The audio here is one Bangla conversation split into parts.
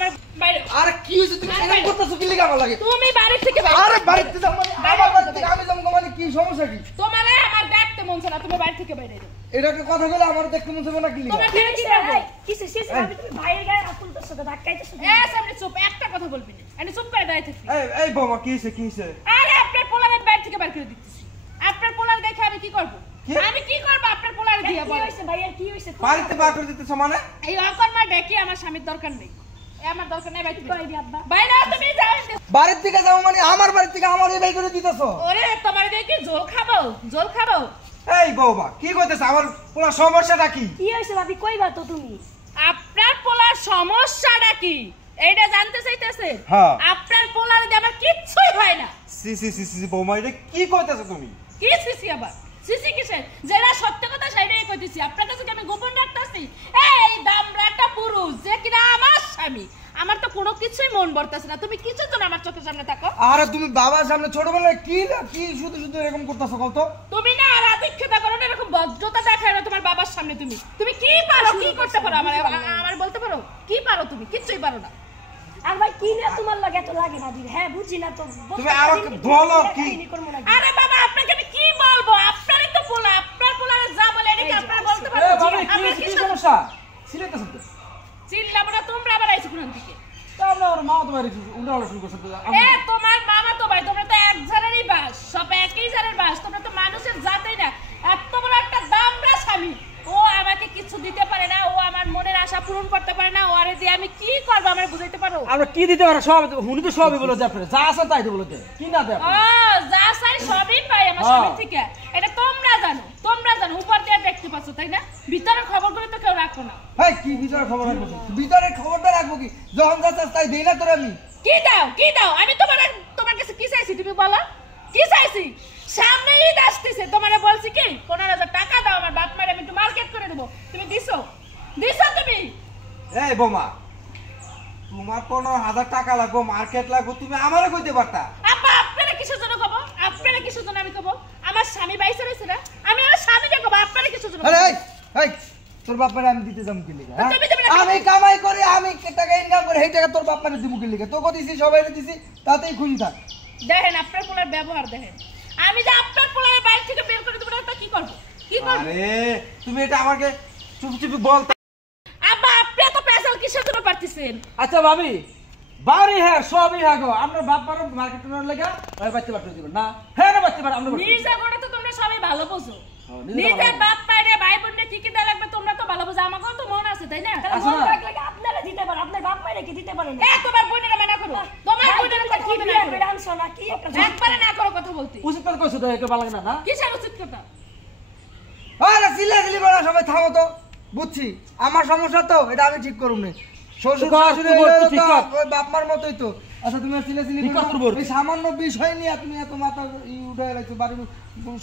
আমার বাইরে। আরে কি হইছে তুমি এরকম করতেছো কি লাগা লাগে? তুমি বাড়ি থেকে বাইরে। আরে বাড়িতে যাও মানে আমার বাড়ি থেকে আমি যাবো মানে কি সমস্যা কি? তোমারে আমার দেখতে মন চায় না, তুমি বাড়ি থেকে বাইরে যাও। এটাকে কথা বলে আমার দেখতে মন চায় না কি লাগা? তুমি ফেরে কি করবে? কিসে শেষে আমি তুমি ভাইয়ের গায়ে আকুল তোর সাথে ধাক্কাইতেছ। সামনে চুপ, একটা কথা বলবি না। আমি চুপ করে দাঁড়িয়ে থাকবি। এই বৌমা কি হইছে? আরে আপনার পোলারে বাড়ি থেকে বের করে দিতেছি। আপনার পোলার দেখে আমি কি করব? আমি কি করব আপনার পোলারে দিয়া বল? কি হইছে ভাইয়ের কি হইছে? বাড়িতে বার করে দিতেছ মানে? এই অকর্মা দেখি আমার স্বামীর দরকার নেই। আমার দরকার নেই, বাইরে কই দি আব্বা? বাইরে তুমি যাও। বাড়ির থেকে যাও মানে আমার বাড়ি থেকে আমার এই বাই করে দিতেছ? ওরে তোমার দেখি জল খাবো, জল খাবো। এই বৌমা কি কইতেছ? আমার পুরো সমস্যাটা কি? কি হইছে ভাবি কইবা তো তুমি? আপনার পোলার সমস্যাটা কি এইটা জানতে চাইতেছে? হ্যাঁ। আপনার পোলার দিয়ে আমার কিচ্ছুই হয় না। সি বৌমা এটা কি কইতেছ তুমি? কি সিসি আবার? সিসি কিসের? যেটা সত্য কথা সেটাই কইতেছি। আপনার কাছে কি আমি গোপন রাখতেছি? এই দামড়াটা পুরুষ যে কিনা আমার স্বামী, আমার তো কোনো কিছুই মন বর্তাছে না। তুমি কিসের জন্য আমার চোখের সামনে থাকো? আরে তুমি বাবার সামনে ছোটবেলায় কি শুধু শুধু এরকম করতেছ কত? তুমি না আর আদিক্ষেতা করো না, এরকম ভদ্রতা দেখায় না তোমার বাবার সামনে। তুমি কি পারো, কি করতে পারো আমার বলতে পারো? কি পারো তুমি? কিচ্ছুই পারো না। আর ভাই কি না তোমার লাগে এত লাগে না দিদি? হ্যাঁ বুঝি না তো। তুমি আমাকে বলো কি? আরে বাবা আপনাকে আমি কি বলবো? আপনারই তো পোলা, আপনার পোলারে যা বলে এটা কি আপনারা বলতে পারো? বাবা কি সমস্যা? সিলেটাছ তো? চিল্লাবো না, তোমরা আবার আইছো কোন দিকে? তাহলে ওর মা তোমার উল্টা শুরু করছে। তোমার মামা তো ভাই, তোমরা তো এক জারেরই বাস, সব একই জারের বাস। তোমরা তো মানুষের জাতেই না। এত বড় একটা দামড়া স্বামী, ও আমাকে কিছু দিতে পারে না, ও আমার মনের আশা পূরণ করতে পারে না। ওরে দিয়ে আমি কি করব আমার বুঝাইতে পারো? আমরা কি দিতে পারো? সব হুনি তো সবই বলে দেয়, যা আছে তাই তো বলে দেয়। কি না দেয়? ও যা চাই সবই পাই আমার স্বামী থেকে। এটা তোমরা জানো, তোমরা জানো। উপর দিয়ে দেখতে পাচ্ছ তাই না? ভিতরের খবরগুলো তো কেউ রাখো না। ভাই কি ভিতরের খবর রাখবো? ভিতরের খবরটা রাখবো কি? যখন যা চাস তাই দেই না তোর আমি। কি দাও, কি দাও? আমি তোমার কাছে কি চাইছি তুমি বলো? কি চাইছি? সামনে ঈদ আসতেছে, তোমারে বলছি কি 15,000 টাকা দাও আমার বাপ মায়ের, আমি একটু মার্কেট করে দেবো। তুমি দিছো? দিছো তুমি? এই বোমা, তোমার 15,000 টাকা লাগবো, মার্কেট লাগবো, তুমি আমারে কইতে পারতা। আব্বা আপনারা কিসের জন্য কব? আপনারা কিসের জন্য আমি কব? আমার স্বামী বাইসে রইছে না, আমি আমার স্বামীকে কব। আপনারা কিসের জন্য? আরে এই তোর বাপরে আমি দিতে যাম কি লিগা? তুমি দেবে না? আমি কামাই করে আমি টাকা ইনকাম করে এই টাকা তোর বাপরে দিব কি লিগা? তোকে দিছি সবাইরে দিছি, তাতেই খুশি থাক। দেখেন আপনার পোলার ব্যবহার দেখেন। আমি যে আপনার পোলার বাইরে থেকে বের করে দেব না, কি করব? কি করব? আরে তুমি এটা আমাকে চুপি চুপি বল। আব্বা আপনি এত পেশাল কিসের জন্য পারতেছেন? আচ্ছা ভাবি, বাড়ি হ্যাঁ সবই হ্যাঁ গো। আমরা বাপ মারো মার্কেট লাগা বাচ্চা বাচ্চা দিবেন না? হ্যাঁ না বাচ্চা আমরা নিজে করে তো তোমরা সবাই ভালো বোঝো। নিজে নিজের বাপ মায়ের ভাই বোনকে কি কি দেয়া লাগবে তোমরা তো ভালো বোঝো। আমাকেও তো মন আছে তাই না? মন থাকলে কি আপনারা দিতে পারেন? আপনার বাপ মায়ের কি দিতে পারেন? তোমার বোনেরা মানা করো। তোমার বোনেরা তো কি বিয়ে করে আনছো না কি একটা একবারে না করো কথা বলতে। উচিত কথা কইছো তো একে ভালো লাগে না? কিসের উচিত কথা? আরে সিলাসিলি বলা সবাই থামো তো। বুঝছি আমার সমস্যা তো, এটা আমি ঠিক করব না। শ্বশুর শাশুড়ি ওই বাপ মার মতই তো। আচ্ছা তুমি সিলাসিলি এই সামান্য বিষয় নিয়ে তুমি এত মাথা উঠে রাখছো, বাড়ি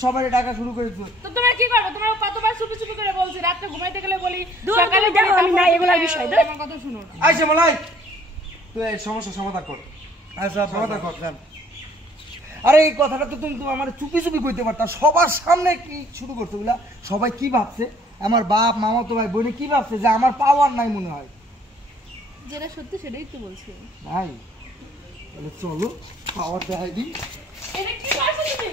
সবাই টাকা শুরু করেছো। তো তোমরা কি করবে? তোমরা কতবার চুপি চুপি করে বলছি, রাতে ঘুমাইতে গেলে বলি, সকালে দেখো আমি না এগুলার বিষয় দেখ। আমার কথা শুনো না। আইছে মলাই তুই এই সমস্যা সমাধান কর। আচ্ছা সমাধান কর। আরে এই কথাটা তো তুমি আমার চুপি চুপি কইতে পারতা। সবার সামনে কি শুরু করছো বুঝলা? সবাই কি ভাবছে? আমার বাপ মামাতো ভাই বোনে কি ভাবছে যে আমার পাওয়ার নাই মনে হয়? যেটা সত্যি সেটাই তো বলছি ভাই তাহলে চলো পাওয়ার দেখাই দিই। এটা কি করছো তুমি?